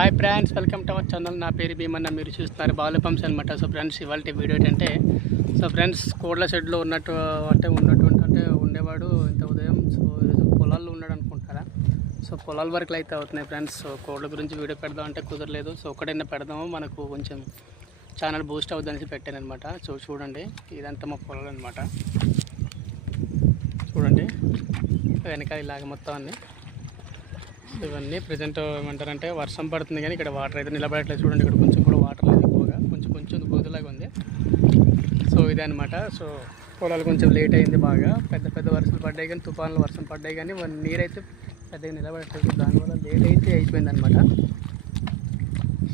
Hi friends, welcome to our channel. నా పేరు భీమన్న, మీరు చూస్తున్నారు బాలు పంప్స్ అనమాట. సో ఫ్రెండ్స్, ఇవాళ వీడియో ఏంటంటే, సో ఫ్రెండ్స్ కోడ్ల షెడ్లో ఉండేవాడు ఇంత ఉదయం. సో పొలాల్లో ఉన్నాడు అనుకుంటారా. సో పొలాల వరకు అయితే అవుతున్నాయి ఫ్రెండ్స్. సో కోడ్ల గురించి వీడియో పెడదాం అంటే కుదరలేదు. సో ఒకటైనా పెడదాము, మనకు కొంచెం ఛానల్ బూస్ట్ అవుతుందని పెట్టాను అనమాట. సో చూడండి, ఇదంతా మా పొలాలు అనమాట. చూడండి వెనక ఇలాగ మొత్తం అన్నీ. ఇవన్నీ ప్రజెంట్ ఏమంటారంటే వర్షం పడుతుంది కానీ ఇక్కడ వాటర్ అయితే నిలబడట్లేదు. చూడండి, ఇక్కడ కొంచెం కూడా వాటర్ లేదు, ఎక్కువగా కొంచెం బూదులాగా ఉంది. సో ఇదే అనమాట. సో పొలాలు కొంచెం లేట్ అయింది బాగా. పెద్ద వర్షాలు పడ్డాయి కానీ, తుఫాన్లు వర్షం పడ్డాయి కానీ నీరు అయితే పెద్దగా నిలబడట్లేదు. దానివల్ల లేట్ అయితే అయిపోయింది అనమాట.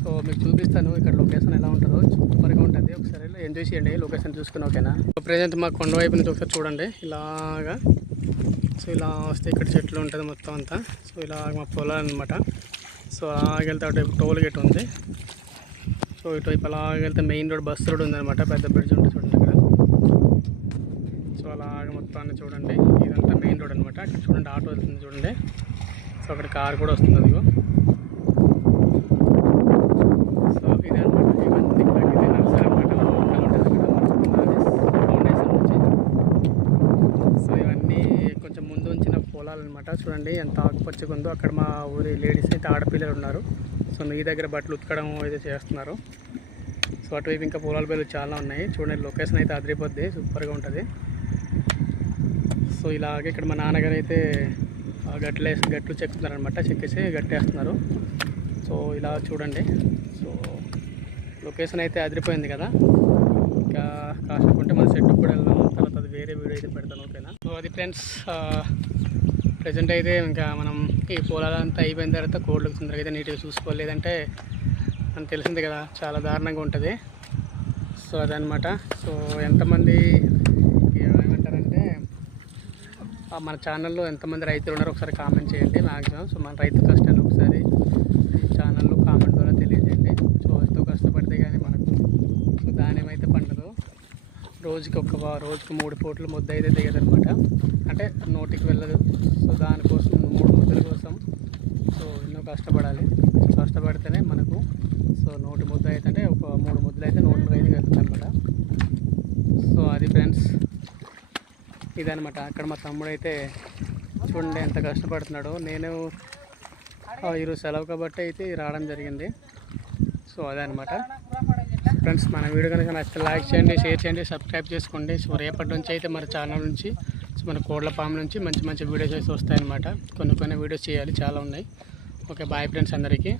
సో మీకు చూపిస్తాను ఇక్కడ లొకేషన్ ఎలా ఉంటుందో. సూపర్గా ఉంటుంది, ఒకసారి ఎంజాయ్ చేయండి లొకేషన్ చూసుకుని. ఓకేనా. సో ప్రజెంట్ మా కొండ వైపు నుంచి ఒకసారి చూడండి ఇలాగా. సో ఇలా వస్తే ఇక్కడ చెట్లు ఉంటుంది మొత్తం అంతా. సో ఇలా మా పొలాలు అనమాట. సో అలాగెళ్తే అటువైపు టోల్ గేట్ ఉంది. సో ఇటువైపు అలాగెళ్తే మెయిన్ రోడ్, బస్ రోడ్ ఉందన్నమాట. పెద్ద బ్రిడ్జ్ ఉంటుంది చూడండి ఇక్కడ. సో అలాగ మొత్తాన్ని చూడండి, ఇదంతా మెయిన్ రోడ్ అనమాట. అక్కడ చూడండి ఆటో వెళ్తుంది చూడండి. సో అక్కడ కార్ కూడా వస్తుంది అదిగో. సో ఇదే అనమాట. ఇవన్నీ ఇదే నర్సరీ అనమాట. సో ఇవన్నీ కొంచెం ముందు ఉంచిన పొలాలు అనమాట. చూడండి ఎంత ఆకుపచ్చగా ఉందో. అక్కడ మా ఊరి లేడీస్ అయితే ఆడపిల్లలు ఉన్నారు. సో మీ దగ్గర బట్టలు ఉతకడం అయితే చేస్తున్నారు. సో అటువైపు ఇంకా పొలాల పేర్లు చాలా ఉన్నాయి. చూడండి లొకేషన్ అయితే అదిరిపోద్ది, సూపర్గా ఉంటుంది. సో ఇలాగే ఇక్కడ మా నాన్నగారు అయితే గట్లు చెక్కుతున్నారనమాట. చెక్కేసి గట్టేస్తున్నారు. సో ఇలా చూడండి. సో లొకేషన్ అయితే అదిరిపోయింది కదా. ఇంకా కాసేపుంటే మన సెట్ కూడా వెళ్దాం. తర్వాత అది వేరే వీడియో అయితే పెడతాను. ఓకేనా. సో అది ఫ్రెండ్స్, ప్రజెంట్ అయితే ఇంకా మనం ఈ పొలాలంతా అయిపోయిన తర్వాత కోడ్లకు తొందరగా అయితే నీట్గా చూసుకోలేదంటే మనకు తెలిసింది కదా, చాలా దారుణంగా ఉంటుంది. సో అదనమాట. సో ఎంతమంది ఏమంటారంటే మన ఛానల్లో ఎంతమంది రైతులు ఉన్నారో ఒకసారి కామెంట్ చేయండి మ్యాక్సిమం. సో మన రైతు కష్టాన్ని ఒకసారి ఈ ఛానల్లో కామెంట్ ద్వారా తెలియజేయండి. సో ఎంతో కష్టపడితే కానీ మనకు సో ధాన్యం అయితే పండదు. రోజుకి 3 పూటలు ముద్ద అయితే దిగదనమాట. అంటే నోటికి వెళ్ళదు. సో దానికోసం 3 ముద్దల కోసం సో ఎన్నో కష్టపడాలి. సో కష్టపడితేనే మనకు సో నోటి ముద్ద అయితే అంటే ఒక 3 ముద్దలు అయితే నోట్లో అయితే వెళ్తుంది అనమాట. సో అది ఫ్రెండ్స్, ఇదనమాట. అక్కడ మా తమ్ముడు అయితే చూడండి ఎంత కష్టపడుతున్నాడు. నేను ఈరోజు సెలవు కాబట్టి అయితే రావడం జరిగింది. సో అదే అనమాట ఫ్రెండ్స్. మన వీడియో కనుక నచ్చితే లైక్ చేయండి, షేర్ చేయండి, సబ్స్క్రైబ్ చేసుకోండి. సో రేపటి నుంచి అయితే మన ఛానల్ నుంచి మన కోడ్ల ఫామ్ నుంచి మంచి వీడియోస్ అయితే వస్తాయన్నమాట. కొన్ని వీడియోస్ చేయాలి, చాలా ఉన్నాయి. ఓకే, బాయ్ ఫ్రెండ్స్ అందరికీ.